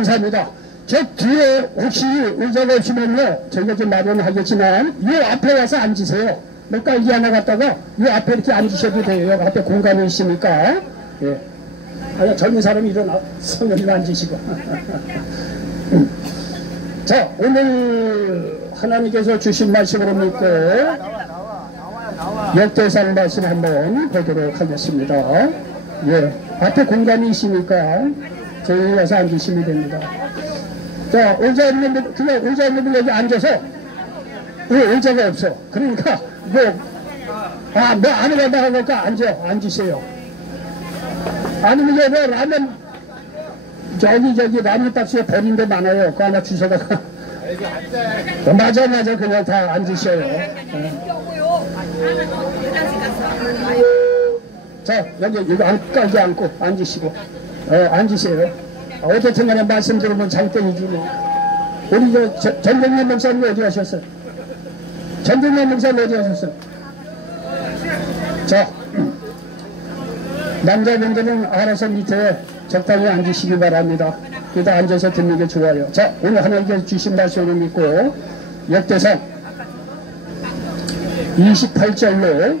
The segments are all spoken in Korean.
감사합니다. 저 뒤에 혹시 의자가 없으면요, 저희가 좀 마련하겠지만, 이 앞에 와서 앉으세요. 몇 가지 하나 갖다가 이 앞에 이렇게 앉으셔도 돼요. 여기 앞에 공간이 있으니까. 예. 아니, 젊은 사람이 일어나, 성현이가 앉으시고. 자, 오늘 하나님께서 주신 말씀으로 믿고, 역대상 말씀 한번 보도록 하겠습니다. 예. 앞에 공간이 있으니까, 저희 와서 앉으시면 됩니다. 자, 의자 있는 분, 그냥 의자 있는 분 여기 앉아서, 의자가 없어. 그러니까, 아무나 나가니까 앉으세요. 아니면 라면, 저기 라면 박스에 버린 데 많아요. 그거 하나 주워다가. 맞아. 그냥 다 앉으셔요. 자, 여기 안까지 앉고, 앉으시고. 앉으세요. 어쨌든 간에 말씀 들으면 장땡이지 뭐. 우리 전병렬 목사님 어디 가셨어요? 전병렬 목사님 어디 가셨어요? 자, 남자분들은 알아서 밑에 적당히 앉으시기 바랍니다. 그다 앉아서 듣는 게 좋아요. 자, 오늘 하나님께서 주신 말씀을 믿고 역대상 28절로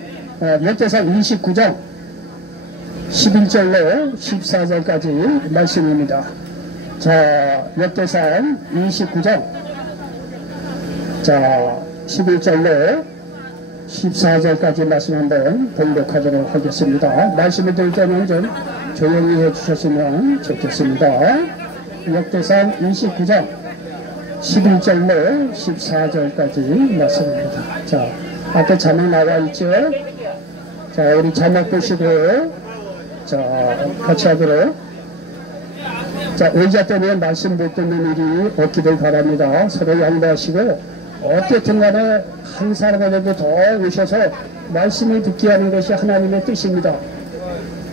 역대상 29장 11절로 14절까지 말씀입니다. 자, 역대상 29장 자 11절로 14절까지 말씀 한번 봉독하도록 하겠습니다. 말씀을 들을 때는 좀 조용히 해주셨으면 좋겠습니다. 역대상 29장 11절로 14절까지 말씀입니다. 자, 앞에 자막 나와 있죠? 자, 우리 자막 보시고 자, 같이 하도록. 자, 의자 때문에 말씀 못 듣는 일이 없기를 바랍니다. 서로 양보하시고, 어쨌든 간에 한 사람에게도 더 오셔서 말씀을 듣게 하는 것이 하나님의 뜻입니다.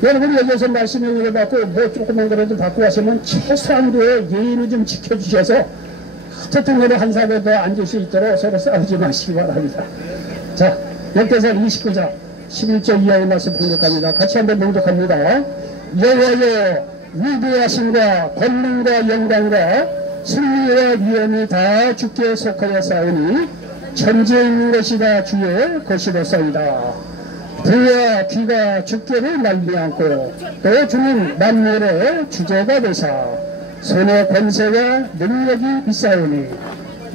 여러분 여기서 말씀을 받고 뭐 조금만 그래도 받고 하시면 최소한도의 예의를 좀 지켜주셔서 어쨌든 간에 한 사람에 더 앉을 수 있도록 서로 싸우지 마시기 바랍니다. 자, 역대상 29장 11절 이하의 말씀 봉독합니다. 같이 한번 봉독합니다. 여호와여, 위대하심과 권능과 영광과 승리와 위엄이 다 주께 속하였사오니 천지에 있는 것이 다 주의 것이로소이다. 부와 귀가 주께를 말미암고 또 주는 만물의 주제가 되사 손의 권세와 능력이 있사오니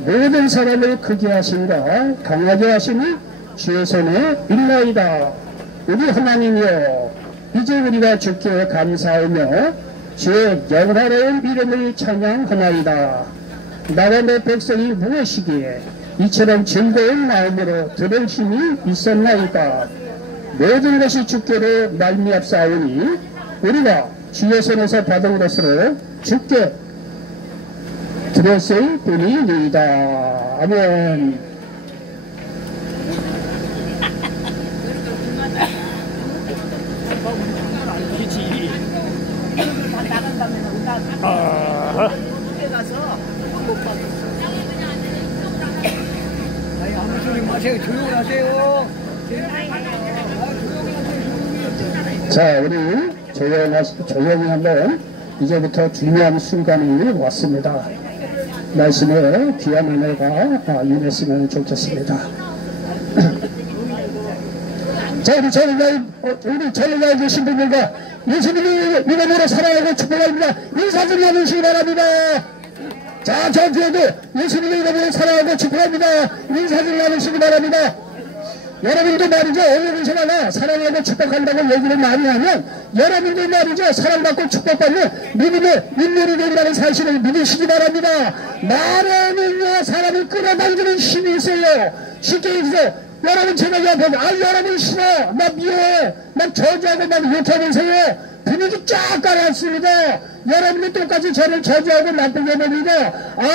모든 사람을 크게 하신가 강하게 하시니 주의 손에 있나이다. 우리 하나님이여, 이제 우리가 주께 감사하며 주의 영화로운 이름을 찬양하나이다. 나와 내 백성이 무엇이기에 이처럼 즐거운 마음으로 들을 힘이 있었나이까. 모든 것이 주께로 말미암사오니 우리가 주의 손에서 받은 것으로 주께 드렸을 뿐이니이다. 아멘. 자, 우리 조용히 한번 이제부터 중요한 순간이 왔습니다. 말씀에 귀한 은혜가 임했으면 좋겠습니다. 자, 우리 전에 계신 분들과 예수님의 이름으로 사랑하고 축복합니다. 인사 좀 나누시기 바랍니다. 자, 저 뒤에도 예수님의 이름으로 사랑하고 축복합니다. 인사 좀 나누시기 바랍니다. 여러분도 말이죠, 오늘은 사랑하고 축복한다고 얘기를 많이 하면 여러분도 말이죠, 사랑받고 축복받는 믿음의 인물이 된다는 사실을 믿으시기 바랍니다. 말에는요, 사람을 끌어당기는 힘이 있어요. 쉽게 얘기해서 여러분 제가 옆에 여러분 싫어, 나 미워해, 나 저주하고 나 욕하면서요 분위기 쫙 깔았습니다. 여러분이 똑같이 저를 저주하고 나쁘게 봅니다.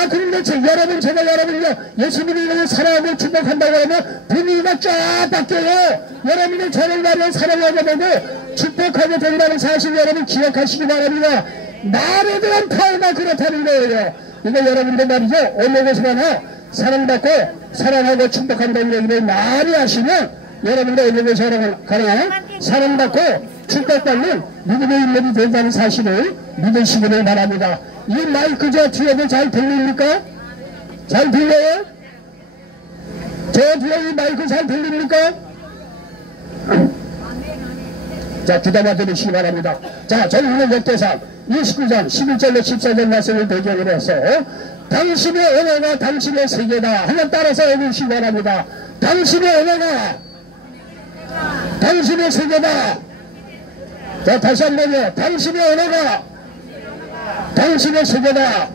그런데 제가 여러분이요 예수님이 이름을 사랑하고 축복한다고 하면 분위기가 쫙 바뀌어요. 여러분이 저를 말에 사랑하게 되고 축복하게 된다는 사실 여러분 기억하시기 바랍니다. 말에 대한 파워가 그렇다는 거예요. 이거 여러분들 말이죠, 어느 곳에나 사랑받고 사랑하고 축복한다는 얘기를 많이 하시면 여러분도 어디에 사랑받고 축복받는 믿음의 인물이 된다는 사실을 믿으시기를 바랍니다. 이 마이크 저 뒤에도 잘 들립니까? 잘 들려요? 저 뒤에 이 마이크 잘 들립니까? 자, 귀담아 들으시기 바랍니다. 자, 저는 오늘 역대상 29장 11절로 14절 말씀을 배경으로 해서 당신의 언어가 당신의 세계다. 한번 따라서 해주시기 바랍니다. 당신의 언어가 당신의 세계다. 자, 다시 한번요. 당신의 언어가 당신의 세계다.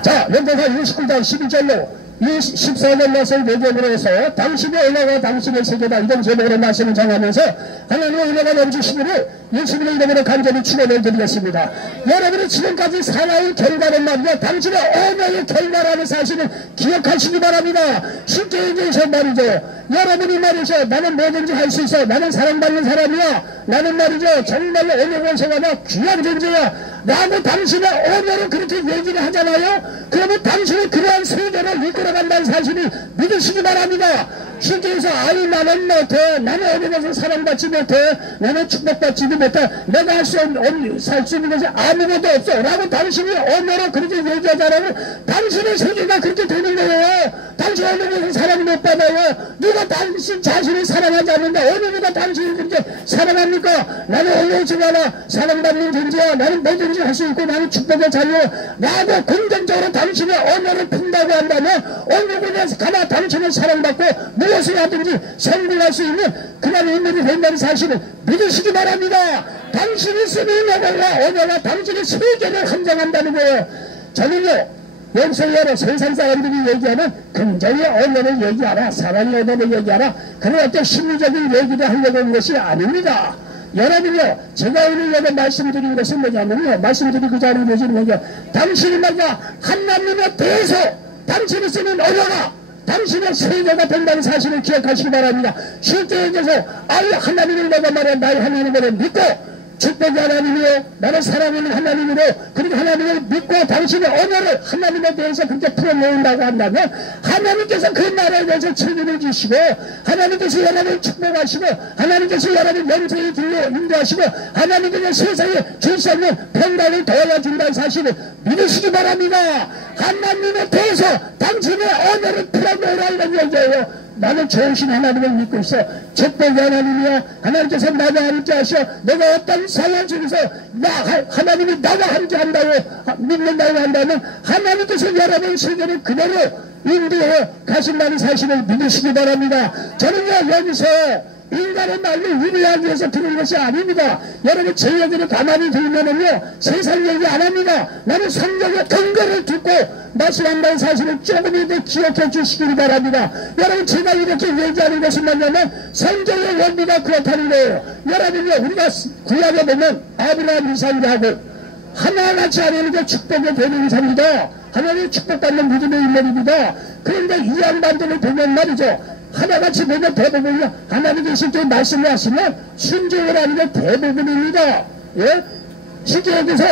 자, 역대상 29장 11절로 14절 말씀을 배경으로 해서 당신의 언어가 당신의 세계다. 이런 제목으로 말씀을 전하면서 하나님의 은혜가 넘치시기를 예수님의 이름으로 간절히 축원을 드리겠습니다. 여러분이 지금까지 살아온 결과는 말이죠. 당신의 언어의 결과라는 사실을 기억하시기 바랍니다. 실제 얘기해서 말이죠. 여러분이 말이죠. 나는 뭐든지 할 수 있어. 나는 사랑받는 사람이야. 나는 말이죠. 정말로 어느 권세가 나 귀한 존재야. 라고 당신의 언어로 그렇게 얘기를 하잖아요. 그러면 당신이 그러한 세계를 이끌어간다는 사실을 믿으시기 바랍니다. 실제에서 아니 나는 못해. 나는 어디 가서 사랑받지 못해. 나는 축복받지도 못해. 내가 살 수 있는 것이 아무것도 없어. 라고 당신이 언어로 그렇게 얘기하잖아요. 당신의 세계가 그렇게 되는 거예요. 당신 어느 곳에서 사랑 못 받아요. 누가 당신 자신을 사랑하지 않는다. 어느 누가 당신을 그렇게 사랑합니까? 나는 어려우지 않아. 사랑받는 존재야. 나는 뭐든지 할 수 있고 나는 축복의 자유. 라고 긍정적으로 당신의 언어를 푼다고 한다면 어느 곳에서 가나 당신을 사랑받고 무엇을 하든지 성공할 수 있는 그런 인물이 된다는 사실을 믿으시기 바랍니다. 당신이 쓰는 언어가 당신의 세계를 함정한다는 거예요. 저는요, 여기서 여러 세상 사람들이 얘기하는 긍정의 언어를 얘기하라, 사랑의 언어를 얘기하라, 그런 어떤 심리적인 얘기를 하려고 하는 것이 아닙니다. 여러분요, 제가 오늘 여기 말씀드리는 것은 뭐냐면요, 말씀드리고 그 자리에 계시는 거죠. 당신이 말이야, 하나님에 대해서 당신이 쓰는 언어가 당신의 세계가 된다는 사실을 기억하시기 바랍니다. 실제에 대해서 아예 하나님을 내가 말해 나의 하나님을 믿고 축복의 하나님이요 나를 사랑하는 하나님으로 그리고 하나님을 믿고 당신의 언어를 하나님에 대해서 그렇게 풀어놓는다고 한다면 하나님께서 그 나라에 대해서 책임을 지시고 하나님께서 여러분을 축복하시고 하나님께서 여러분 영생의 길로 인도하시고 하나님께서 세상에 줄 수 없는 평강을 더해준다는 사실을 믿으시기 바랍니다. 하나님에 대해서 당신의 언어를 풀어놓으라 이런 얘기예요. 나는 좋으신 하나님을 믿고 있어. 축복의 하나님이야. 하나님께서 나가 함께 하셔. 내가 어떤 상황 중에서 하나님이 나가 함께 한다고 믿는다고 한다면 하나님께서 여러분 세계를 그대로 인도해 가신다는 사실을 믿으시기 바랍니다. 저는요 여기서 인간의 말로 위로하기 위해서 들은 것이 아닙니다. 여러분 제 얘기를 가만히 들으면은요 세상 얘기 안 합니다. 나는 성경의 근거를 듣고 말씀한다는 사실을 조금이라도 기억해 주시기 바랍니다. 여러분 제가 이렇게 얘기하는 것은 뭐냐면 성경의 원리가 그렇다는 거예요. 여러분요 우리가 구약에 보면 아브라함 이삭이라고 하나같이 하나님의 축복의 되는 이삭이다. 하나님의 축복받는 믿음의 인물입니다. 그런데 이 양반들을 보면 말이죠. 하나같이 보면 대부분이요. 하나님께서 이렇게 말씀을 하시면 순종을 하는 게 대부분입니다. 예? 실제 여기서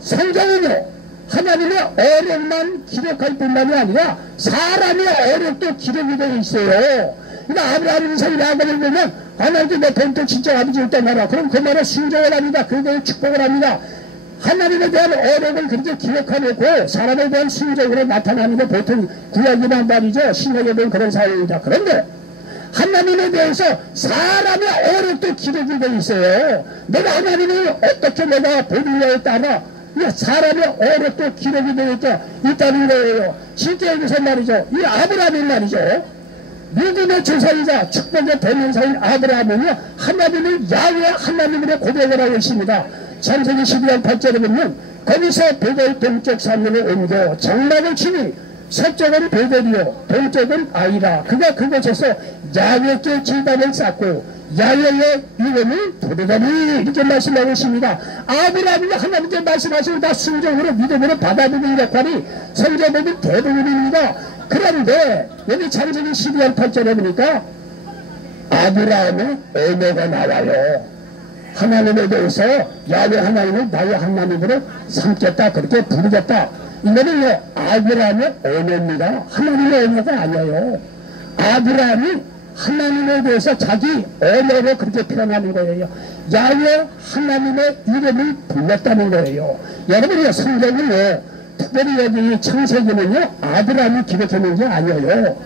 성경은요. 하나님의 어력만 기록할 뿐만이 아니라 사람의 어력도 기록이 되어 있어요. 그러니까 아브라함 이삭 야곱을 보면 하나님께 내 본토 진짜 아버지를 떠나라. 그럼 그 말에 순종을 합니다. 그에 축복을 합니다. 하나님에 대한 어력을 그렇게 기억해놓고 사람에 대한 순종으로 나타나는 게 보통 구약이란 말이죠. 신약에 보면 그런 사회입니다. 그런데 하나님에 대해서 사람의 어력도 기록이 되어 있어요. 내가 하나님을 어떻게 내가 보느냐에 따라 사람의 어력도 기록이 되어 있다는 거예요. 실제 여기서 말이죠. 이 아브라함이 말이죠. 믿음의 조상이자 축복의 대명사인 아브라함은요. 하나님을 야훼 하나님으로 고백을 하고 있습니다. 창세기 12장 8절에 보면 거기서 베델 동쪽 산으로 옮겨 장막을 치니 서쪽은 베델이요 동쪽은 아이라. 그가 그곳에서 야훼께 제단을 쌓고 야훼의 이름을 부르더니 이렇게 말씀하고 있습니다. 아브라함이 하나님께 말씀하시고 다 순종으로 믿음으로 받아들이는 역할이 성경에 보면 대부분입니다. 그런데 여기 창세기 12장 8절에 보니까 아브라함의 언어가 나와요. 하나님에 대해서 야훼 하나님을 나의 하나님으로 삼겠다 그렇게 부르겠다. 이거는요 아브라함의 언어입니다. 하나님의 언어가 아니에요. 아브라함이 하나님에 대해서 자기 언어로 그렇게 표현하는 거예요. 야훼 하나님의 이름을 불렀다는 거예요. 여러분이 성경은요, 특별히 여기 창세기는요, 아브라함이 기록해놓은 게 아니에요.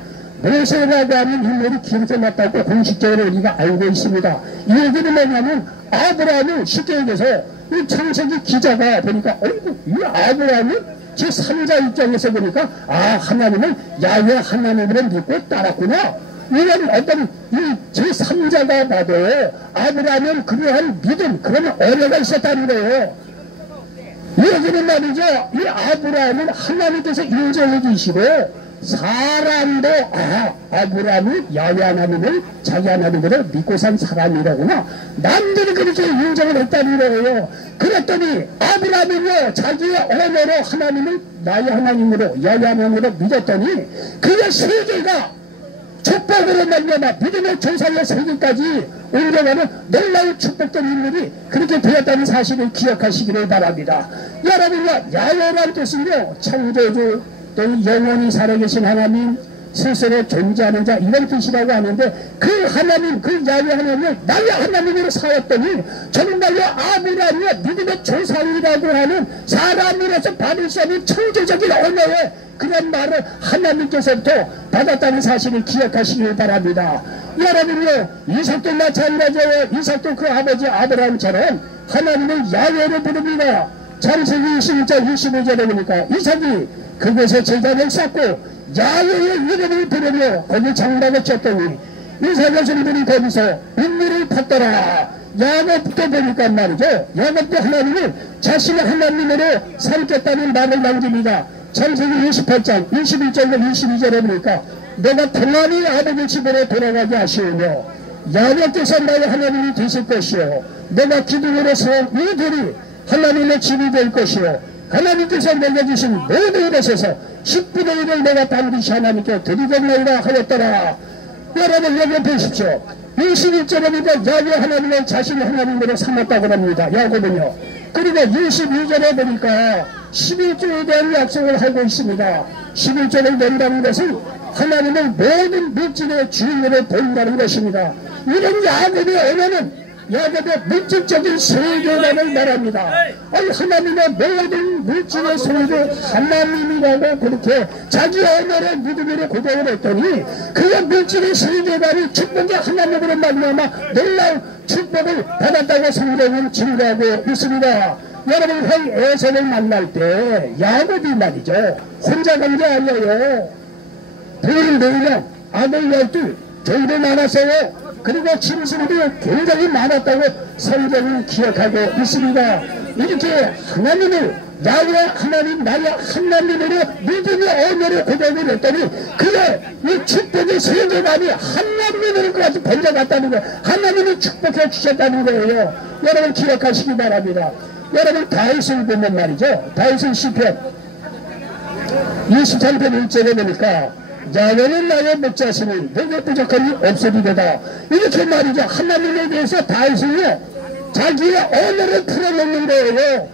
모세라고 하는 인물이 기록해놨다고 공식적으로 우리가 알고 있습니다. 이 얘기는 뭐냐면, 아브라함은 쉽게 얘기해서, 이 창세기 기자가 보니까, 이 아브라함은 제3자 입장에서 보니까, 하나님은 야훼 하나님으로 믿고 따랐구나. 이런 어떤 이 제3자가 봐도 아브라함은 그러한 믿음, 그런 언어가 있었다는 거예요. 이 얘기는 말이죠. 이 아브라함은 하나님께서 인정해 주시고 사람도 아브라함은 야훼 하나님을 자기 하나님으로 믿고 산 사람이라구나. 남들이 그렇게 인정을 했다는 거예요. 그랬더니 아브라함은요, 자기의 언어로 하나님을 나의 하나님으로 야훼 하나님으로 믿었더니 그의 세계가 축복으로 말미암아 믿음의 조상의 세계까지 옮겨가는 놀라운 축복된 인물이 그렇게 되었다는 사실을 기억하시기를 바랍니다. 여러분과 야훼라는 뜻은요, 창조주 또 영원히 살아계신 하나님, 스스로 존재하는 자, 이런 뜻이라고 하는데, 그 하나님, 그 야훼 하나님을 나의 하나님으로 사였더니 정말로 아브라함의 믿음의 조상이라고 하는 사람으로서 받을 수 없는 창조적인 언어에 그런 말을 하나님께서부터 받았다는 사실을 기억하시길 바랍니다. 여러분요, 이삭도 마찬가지예요. 이삭도 그 아버지 아브라함처럼 하나님을 야훼로 부릅니다. 창세기 21장 25절에 보니까 이삭이 그곳에 제단을 쌓고 야훼의 이름을 부르며 거기 장막을 쳤더니 이삭의 종들이 거기서 인물을 팠더라. 야곱도 보니까 말이죠. 야곱도 하나님을 자신의 하나님으로 삼겠다는 말을 남깁니다. 창세기 28장 21절과 22절에 보니까 내가 평안히 아버지 집으로 돌아가게 하시오며 야곱께서 나의 하나님이 되실 것이요 내가 기둥으로 세운 이 돌이 하나님의 집이 될 것이요 하나님께서 내게 주신 모든 것에서 10분의 1을 내가 반드시 하나님께 드리겠나이다 하였더라. 여러분 여기 보십시오. 21절에 보니까 야훼 하나님을 자신의 하나님으로 삼았다고 합니다. 야곱은요. 그리고 22절에 보니까 11조에 대한 약속을 하고 있습니다. 11조를 낸다는 것은 하나님의 모든 물질의 주인으로 본다는 것입니다. 이런 야곱의 언어는 야곱의 물질적인 세계관을 말합니다. 하나님의 모든 물질의 소유도 하나님이라고 그렇게 자기 언어를 믿음으로 고백을 했더니 그의 물질의 세계관이 축복의 하나님으로 말미암아 놀라운 축복을 받았다고 성경은 증거하고 있습니다. 여러분 형 에서를 만날 때 야곱이 말이죠. 혼자 간 게 아니에요. 부인 4명, 아들 12, 종도 많았어요. 그리고 짐승도 굉장히 많았다고 성경은 기억하고 있습니다. 이렇게 하나님을 나의 하나님, 나의 하나님으로 믿음의 언어로 고백을 했더니 그의 이 축복의 세계관이 하나님으로까지 번져갔다는 거예요. 하나님이 축복해 주셨다는 거예요. 여러분 기억하시기 바랍니다. 여러분 다윗을 보면 말이죠. 다윗은 시편 23편 1절에 보니까 야훼는 나의 목자시니 내게 부족함이 없으리로다. 이렇게 말이죠. 하나님에 대해서 다윗은요 자기의 언어를 풀어놓는 거예요.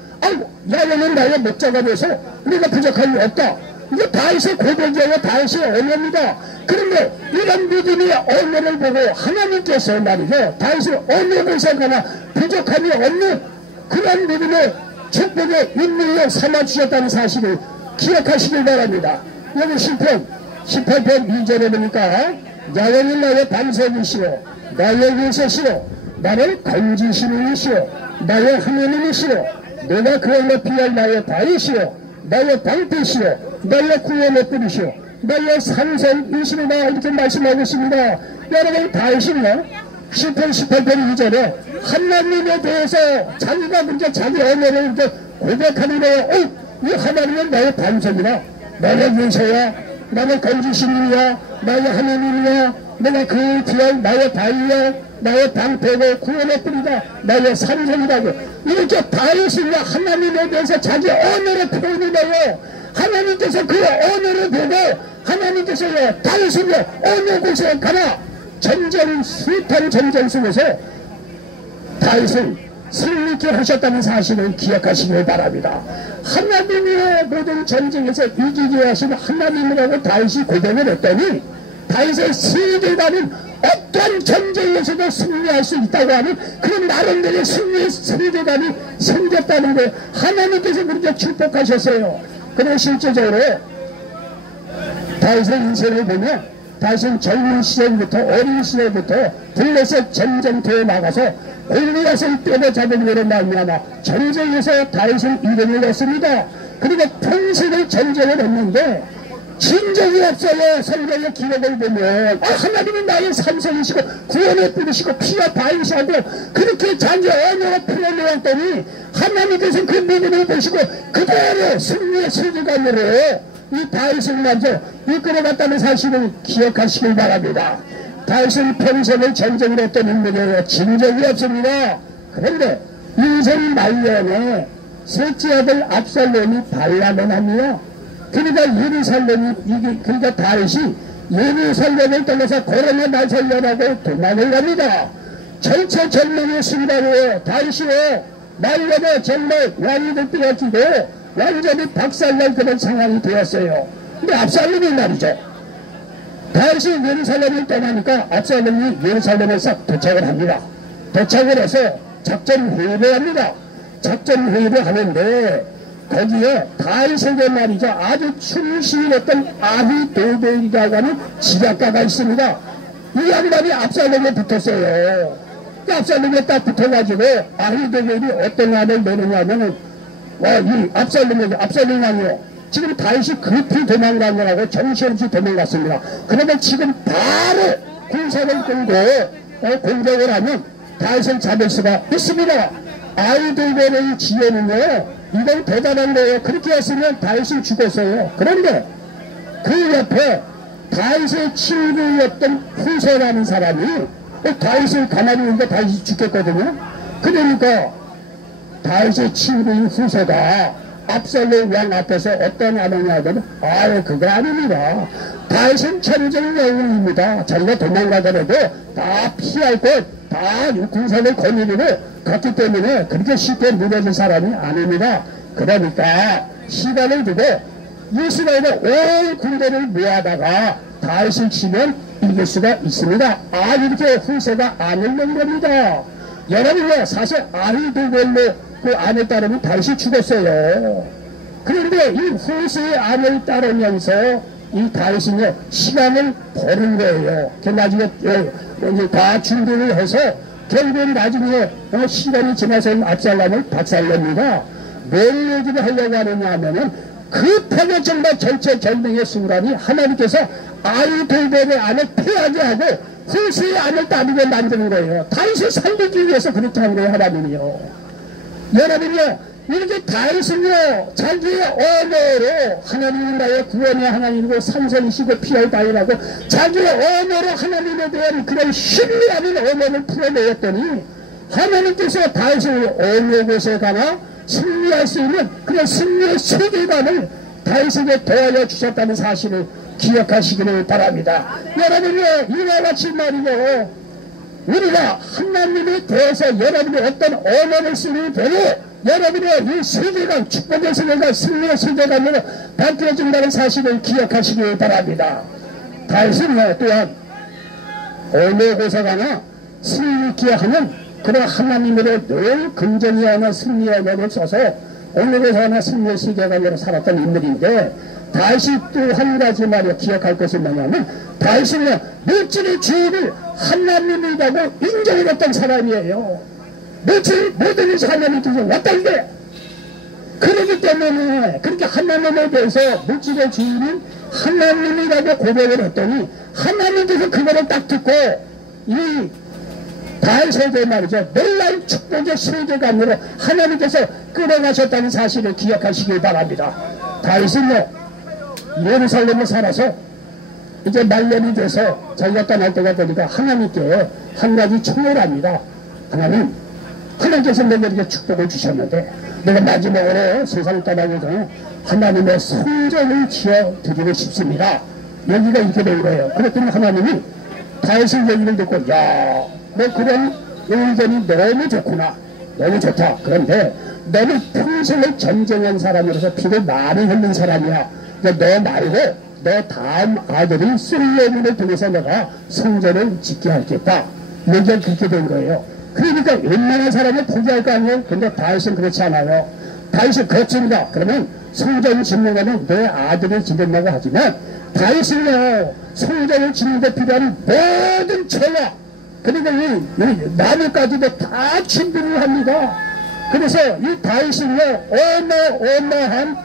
야훼는 나의 목자가 돼서 내가 부족함이 없다. 이게 다윗의 고백이에요. 다윗의 언어입니다. 그런데 이런 믿음의 언어를 보고 하나님께서 말이죠 다윗을 어느 곳에 가나 부족함이 없는 그런 믿음의 축복의 인물로 삼아주셨다는 사실을 기억하시길 바랍니다. 여기 시편 18편 2절에 보니까 야훼는 나의 반석이시오 나의 요새시오 나를 건지시는 이시오 나의 하나님이시오 내가 그의 피할 나의 다윗이시오 나의 방패시오 나의 구원의 뿌리시오 나의 산성이시로다 이렇게 말씀하고 있습니다. 여러분 다윗은요 시편 18편 2절에 하나님에 대해서 자기가 그렇게 자기 언어를 이렇게 고백하는 거예요. 이 하나님은 나의 반석이라 나의 요새야 나의 건지신이야 나의 하나님이야 내가 그를 피할 나의 다윗이야 나의 방패고 구원의 뿌리다 나의 산성이라고 이렇게 다윗은요 하나님에 대해서 자기 언어를 표현을 해요. 하나님께서 그 언어를 보고 하나님께서요 다윗은요 어느 곳에 가나 전쟁 수탄 전쟁 속에서 다윗을 승리케 하셨다는 사실을 기억하시길 바랍니다. 하나님의 모든 전쟁에서 이기게 하신 하나님이라고 다윗이 고백을 했더니 다윗의 세계관은 어떤 전쟁에서도 승리할 수 있다고 하는 그런 나름대로의 승리의 세계관이 생겼다는 거예요. 하나님께서 그렇게 축복하셨어요. 그리고 실제적으로 다윗의 인생을 보면 다윗은 젊은 시절부터 어린 시절부터 블레셋 전쟁터에 나가서 골리앗을 때려잡은 거로 말미암아 전쟁에서 다윗은 이름을 냈습니다. 그리고 평생을 전쟁을 했는데 진 적이 없어요. 성경의 기록을 보면 하나님이 나의 산성이시고 구원의 뿌리시고 피와 바위시하고 그렇게 자기 언어로 풀어놓았더니 하나님께서 그 믿음을 보시고 그대로 승리의 세계관으로 이 다윗을 먼저 이끌어갔다는 사실을 기억하시길 바랍니다. 다윗은 평생을 전쟁을 했던 인물이에요. 진 적이 없습니다. 그런데 인생 말년에 셋째 아들 압살롬이 반란을 합니다. 그러니까 예루살렘이 그러니까 다윗이 예루살렘을 떠나서 고란의 나살려라고 도망을 갑니다. 전체 전망의 순간에 다윗이요 말년에 정말 왕이 될 때가 지고 완전히 박살날 그런 상황이 되었어요. 근데 압살롬이 말이죠. 다윗이 예루살렘을 떠나니까 압살롬이 예루살렘에 싹 도착을 합니다. 도착을 해서 작전 회의를 합니다. 작전 회의를 하는데 거기에 다윗에게 말이죠. 아주 충실했던 아히도벨이라고 하는 지략가가 있습니다. 이 양반이 압살롬에 붙었어요. 압살롬에 딱 붙어가지고 아히도벨이 어떤 안을 내느냐면은 이 압살롬이요. 지금 다윗이 급히 도망간 거라고 정신없이 도망갔습니다. 그러면 지금 바로 군사를 끌고 공격을 하면 다윗을 잡을 수가 있습니다. 아히도벨의 지혜는요. 이건 대단한 거예요. 그렇게 했으면 다윗이 죽었어요. 그런데 그 옆에 다윗의 친구였던 후세라는 사람이 다윗을 가만히 있는데 다윗이 죽겠거든요. 그러니까 다윗의 친구인 후세가 압살롬 왕 앞에서 어떤 반응을 하더니 그거 아닙니다. 다윗은 천정 영웅입니다. 자기가 도망가더라도 다 피할 것 다 군사를 거느리고 갔기 때문에 그렇게 쉽게 무너질 사람이 아닙니다. 그러니까 시간을 두고 이스라엘의 온 군대를 모아다가 다윗을 치면 이길 수가 있습니다. 이렇게 후세가 안을 낸 겁니다. 여러분요 사실 아히도벨로 그 안에 따르면 다윗이 죽었어요. 그런데 이 후세의 안을 따르면서 이 다윗은요 시간을 버는 거예요. 나중에 다 준비를 해서 결국 나중에 시간이 지나서 압살롬을 박살냅니다. 뭘 얘기를 하려고 하느냐 하면은 급하게 정말 전체 전쟁의 순간이 하나님께서 아히도벨의 안을 피하게 하고 후세의 안을 따르게 만드는 거예요. 다윗을 살리기 위해서 그렇게 한 거예요. 하나님이요. 여러분이요 이렇게 다윗은요 자기의 언어로 하나님은 나의 구원의 하나님이고 산성이시고 피할 바위라고 자기의 언어로 하나님에 대한 그런 신뢰하는 언어를 풀어내었더니 하나님께서 다윗을 어느 곳에 가나 승리할 수 있는 그런 승리의 세계관을 다윗에게 도와줘 주셨다는 사실을 기억하시기를 바랍니다. 여러분이 이와 같이 말이죠. 우리가 하나님에 대해서 여러분이 어떤 언어를 쓰는 대로 여러분의 이 세계관, 축복의 세계관, 승리의 세계관으로 바뀌어진다는 사실을 기억하시길 바랍니다. 다윗은 또한 어느 곳에 가나 승리 있게 하는 그런 하나님으로 늘 긍정이 하나 승리의 언어를 써서 어느 곳에 가나 승리의 세계관으로 살았던 인물인데 다윗이 또 한 가지 말이야 기억할 것은 뭐냐면 다윗은 물질의 주인을 하나님이라고 인정을 했던 사람이에요. 모든 것이 하나님께서 왔다는 거야. 그렇기 때문에 그렇게 하나님에 대해서 물질의 주인은 하나님이라고 고백을 했더니 하나님께서 그거를 딱 듣고 이 다윗에게 말이죠 놀라운 축복의 세계관으로 하나님께서 끌어가셨다는 사실을 기억하시길 바랍니다. 다윗은요 예루살렘에 살아서 이제 말년이 돼서 자기가 떠날 때가 되니까 하나님께 한 가지 청을 합니다. 하나님께서 내게 이렇게 축복을 주셨는데 내가 마지막으로 세상을 떠나기 전에 하나님의 성전을 지어 드리고 싶습니다. 여기가 이렇게 된 거예요. 그랬더니 하나님이 다윗의 얘기를 듣고 너 그런 의견이 너무 좋구나. 너무 좋다. 그런데 너는 평생을 전쟁한 사람으로서 피를 많이 흘린 사람이야. 너 말고 내 다음 아들인 솔로몬을 통해서 내가 성전을 짓게 하겠다. 얘기가 그렇게 된 거예요. 그러니까 웬만한 사람은 포기할 거 아니에요? 근데 다윗은 그렇지 않아요. 다윗은 그렇습니다. 그러면 성전 짓는 거는 내 아들이 짓는다고 하지만 다윗은요, 성전을 짓는 데 필요한 모든 재와 그리고 이 나무까지도 다 준비를 합니다. 그래서 이 다윗은요, 어마어마한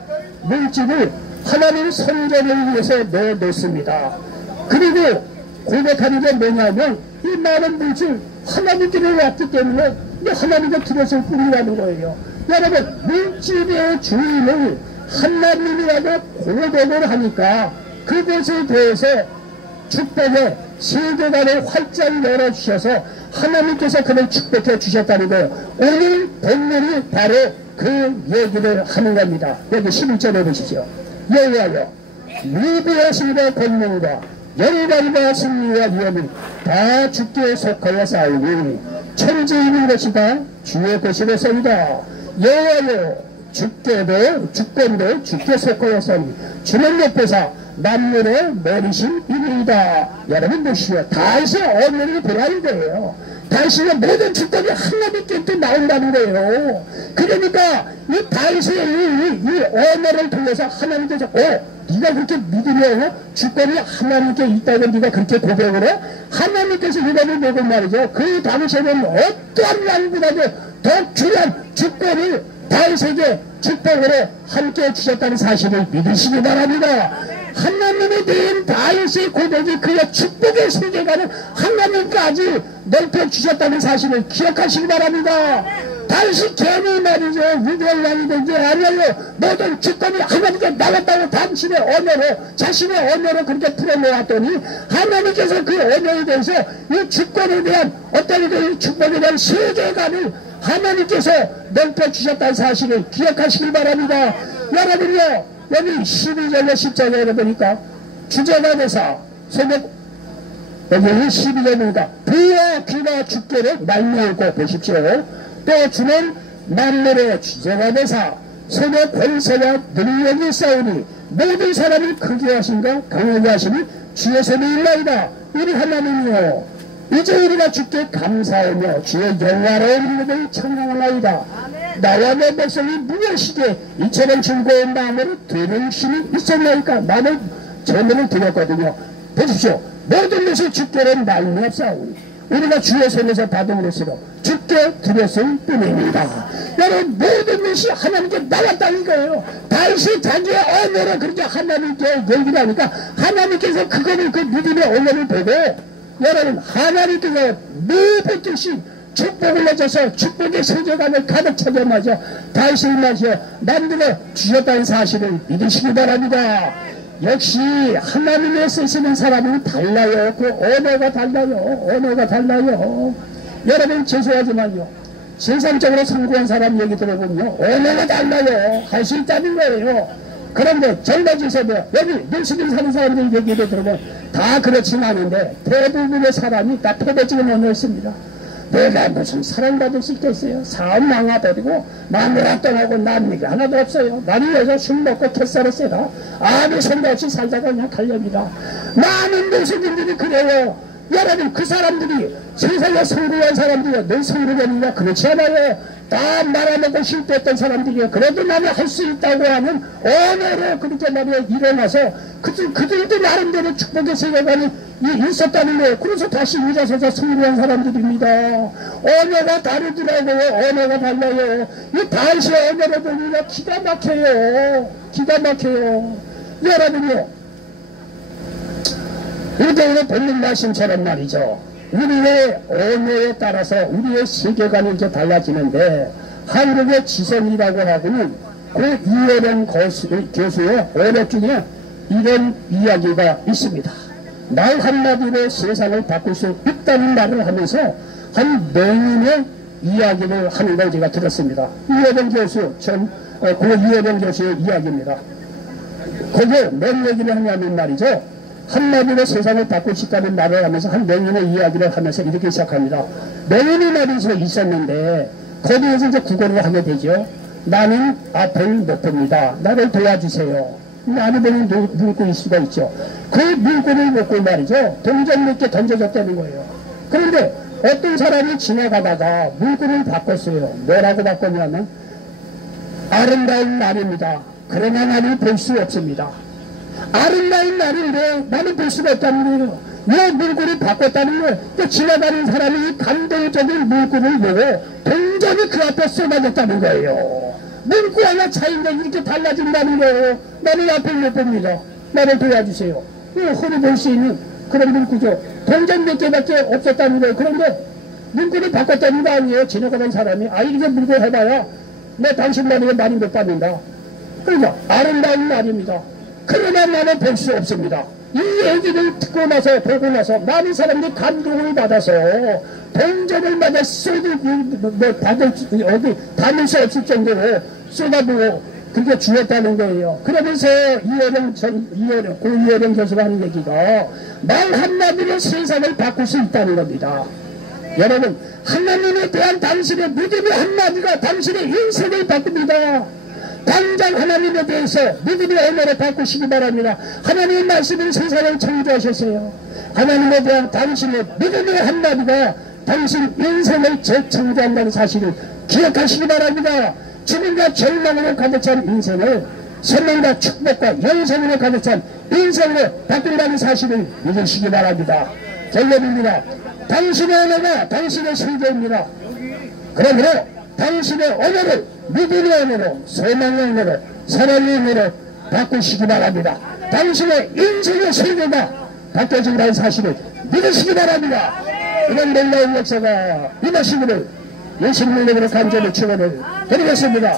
물질을 하나님 성전을 위해서 넣어놓습니다. 그리고 고백하는 게 뭐냐면 이 많은 물질 하나님께로 왔기 때문에 하나님께 드렸을 뿐이라는 거예요. 여러분, 물질의 주인을 하나님이라고 고백을 하니까 그것에 대해서 축복의 세계관을 활짝 열어주셔서 하나님께서 그를 축복해 주셨다는 거예요. 오늘 본문이 바로 그 얘기를 하는 겁니다. 여기 11절에 보시죠. 여호와여, 위대하심과 권능과 영광과 승리와 위엄이 다 주께 속하여 싸우니 천지에 있는 것이다 주의 것이로소이다. 여호와여, 주께도 주권도 주께 속하여 싸우니 주는 옆에서 만물의 머리신 이리이다. 여러분 보시오. 다윗의 언어를 보라는 거예요. 다윗의 모든 주권이 하나님께 또 나온다는 거예요. 그러니까 이 다윗의 이 언어를 통해서 하나님께서 네가 그렇게 믿으면 주권이 하나님께 있다고 네가 그렇게 고백을 해? 하나님께서 이거를 보고 말이죠. 그 당시에는 어떠한 왕보다도 더 귀한 주권을 다윗에게 축복으로 함께 주셨다는 사실을 믿으시기 바랍니다. 하나님이 대한 다윗의 고백이 그의 축복의 세계관을 하나님까지 넓혀주셨다는 사실을 기억하시기 바랍니다. 다윗이 괜히 말이죠. 위대한 왕이 된 게 아니에요. 모든 주권이 하나님께 나왔다고 당신의 언어로 자신의 언어로 그렇게 풀어놓았더니 하나님께서 그 언어에 대해서 이 주권에 대한 어떤 그 축복에 대한 세계관을 하나님께서 넓혀주셨다는 사실을 기억하시기 바랍니다. 여러분요, 여기 12절과 10절에 보니까 주제가 돼서 새벽 여기 12절에 보니까 비와 귀가 주께를 말미암고 보십시오. 또 주는 만물의 주제가 돼서 새벽 권세와 능력이 싸우니 모든 사람이 크게 하신가 강하게 하시니 주의 손이일나이다. 우리 하나님이요, 이제 우리가 주께 감사하며 주의 영화로운 이름을 찬양하나이다. 나와 내 백성이 무엇이게 이처럼 즐거운 마음으로 드릴 힘이 있었나이까. 나는 제물을 드렸거든요. 보십시오. 모든 것이 주께는 말미암사오니 우리가 주의 손에서 받은 것으로 주께 드렸을 뿐입니다. 여러분, 모든 것이 하나님께 나왔다는 거예요. 다윗이 자기의 언어로 그렇게 하나님께 얘기를 하니까 하나님께서 그거를 그 믿음의 언어를 보고 여러분, 하나님께서 모든 뜻이 축복을 내줘서 축복의 세계관을 가득 차게 마셔 다윗을 마셔 만들어 주셨다는 사실을 믿으시기 바랍니다. 역시 하나님의 쓰시는 사람은 달라요. 그 언어가 달라요. 언어가 달라요. 여러분, 죄송하지만요, 세상적으로 성공한 사람 얘기 들어보면요, 언어가 달라요. 할 수 있다는 거예요. 그런데 전라지에서도 여기 밀수길 사는 사람들 얘기를 들어보면 다 그렇지는 않은데 대부분의 사람이 다 패배적인 언어였습니다. 내가 무슨 사랑받을 수 있겠어요? 사업 망아버리고 마누라 떠나고 남미가 하나도 없어요. 나는 여기서 술 먹고 캣살을 쎄다 아무 생각 없이 살다가 그냥 달렵니다. 많은 무슬림들이 그래요. 여러분, 그 사람들이 세상에 성공한 사람들이 늘 성공했느냐? 그렇지 않아요. 다 말아먹고 실패했던 사람들이요. 그래도 나는 할 수 있다고 하는 언어로 그렇게 말이야 일어나서 그들도 나름대로 축복의 세계관이 있었다는 거예요. 그래서 다시 일어서서 성공한 사람들입니다. 언어가 다르더라고요. 언어가 달라요. 이 다윗의 언어로 보니까 기가 막혀요. 기가 막혀요. 여러분요, 이렇게 오늘 본문 말씀처럼 말이죠. 우리의 언어에 따라서 우리의 세계관이 이렇게 달라지는데, 한국의 지성이라고 하고는 그 이해령 교수의 언어 중에 이런 이야기가 있습니다. 말 한마디로 세상을 바꿀 수 있다는 말을 하면서 한 맹인의 이야기를 하는 걸 제가 들었습니다. 이해령 교수, 고 이해령 교수의 이야기입니다. 거기에 뭔 얘기를 하냐면 말이죠. 한마디로 세상을 바꿀 수 있다는 말을 하면서 한 맹인의 이야기를 하면서 이렇게 시작합니다. 맹인이 말이죠 있었는데 거기에서 이제 구걸을 하게 되죠. 나는 앞을 못 봅니다. 나를 도와주세요. 많이 보는 물고일 수가 있죠. 그 물고를 먹고 말이죠. 동전 몇 개 던져줬다는 거예요. 그런데 어떤 사람이 지나가다가 물고를 바꿨어요. 뭐라고 바꿨냐면 아름다운 날입니다. 그러나 나는 볼 수 없습니다. 아름다운 날인데 나는 볼 수가 없다는 거예요. 왜 물고를 바꿨다는 거예요? 또 지나가는 사람이 감동적인 물고를 보고 동전이 그 앞에 쏟아졌다는 거예요. 물고 하나 차이인데 이렇게 달라진다는 거예요. 나는 앞을 못 봅니다. 나를 도와주세요. 흔히 볼 수 있는 그런 물고죠. 동전 몇 개밖에 없었다는 거예요. 그런데 물고를 바꿨다는 거 아니에요. 지나가는 사람이 이렇게 물고 해봐야 내 당신 말에 많이 못 받는다. 그러니까 아름다운 말입니다. 그러나 나는 볼 수 없습니다. 이 얘기를 듣고 나서 보고 나서 많은 사람들이 감동을 받아서 동전을 맞아 담을 수 없을 정도로 쏟아부어 그렇게 주었다는 거예요. 그러면서 고 이혜령 교수가 하는 얘기가 말 한마디로 세상을 바꿀 수 있다는 겁니다. 여러분, 하나님에 대한 당신의 믿음의 한마디가 당신의 인생을 바꿉니다. 당장 하나님에 대해서 믿음의 언어로 바꾸시기 바랍니다. 하나님의 말씀은 세상을 창조하셨어요. 하나님에 대한 당신의 믿음의 한마디가 당신 인생을 재창조한다는 사실을 기억하시기 바랍니다. 주님과 절망으로 가득 찬 인생을 선명과 축복과 영생으로 가득 찬 인생으로 바꾼다는 사실을 믿으시기 바랍니다. 결론입니다. 당신의 언어가 당신의 세계입니다. 그러므로 당신의 언어를 믿음의 언어로, 소망의 언어로, 사랑의 언어로 바꾸시기 바랍니다. 당신의 인생의 세계가 바뀌어진다는 사실을 믿으시기 바랍니다. 이런 놀라운 역사가 임하시기를 예수님 이름으로 간절히 축원을 드리겠습니다.